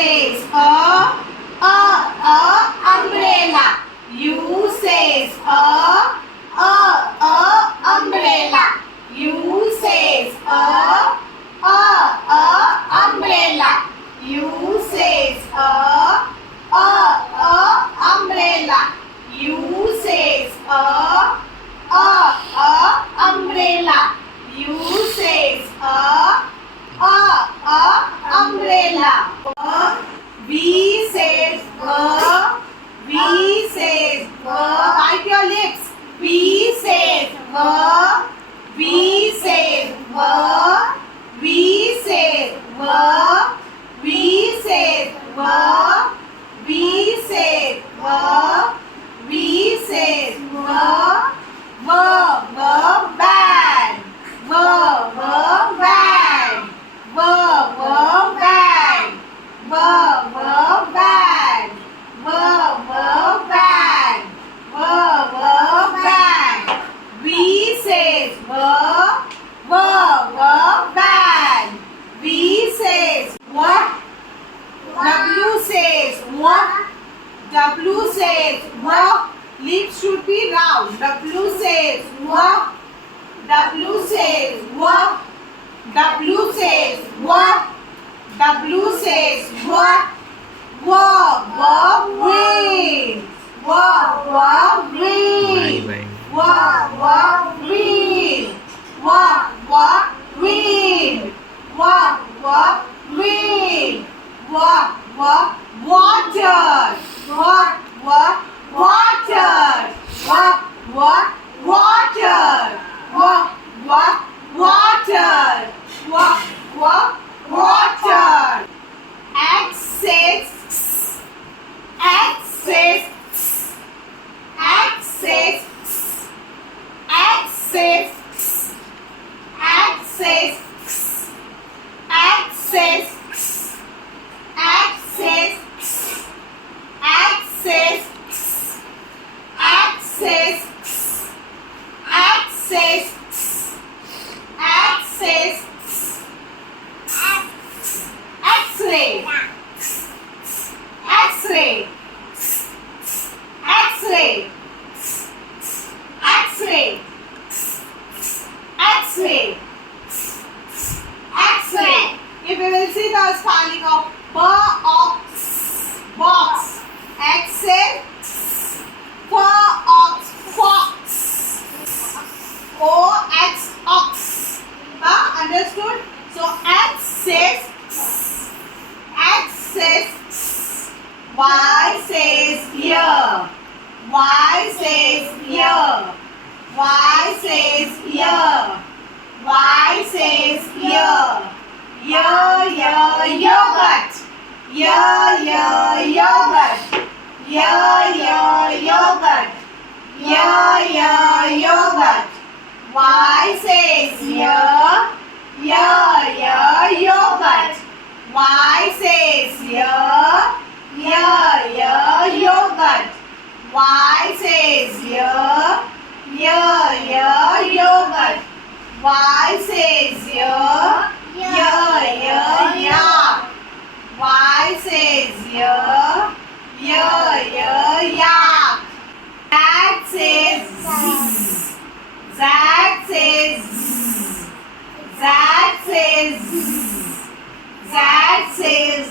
says umbrella. U says umbrella. U says umbrella. U says umbrella. U says umbrella. U says umbrella. V says V says bite your lips. V says V says V says V says V says V says bad. Bad. Bad. Bad. Bad. Bad. V says bad. V says what? W says what? W says what? Lips should be round. W says what? W says what? W says what? W says what? Green. Green. Green. Green. Green. Green. Water. Water. Water. Water. Access. Access. Access. Access. Access. Access. Access. Access. Access. Access. Access. X-ray. X-ray. X-ray. X-ray. X-ray. X-ray. If we will see the spelling of box. Box. X-ray. Fox. Fox. O-X. Ox. Understood? So X says X says Y says here. Y says here. Y says here. Y says here. Yogurt. Yogurt. Yogurt. Yogurt. Y says here. Yogurt. Y says here. Yogurt. Y says here. Yogurt. Y says here. Yak. Y says here. Yak. That says That says That says That says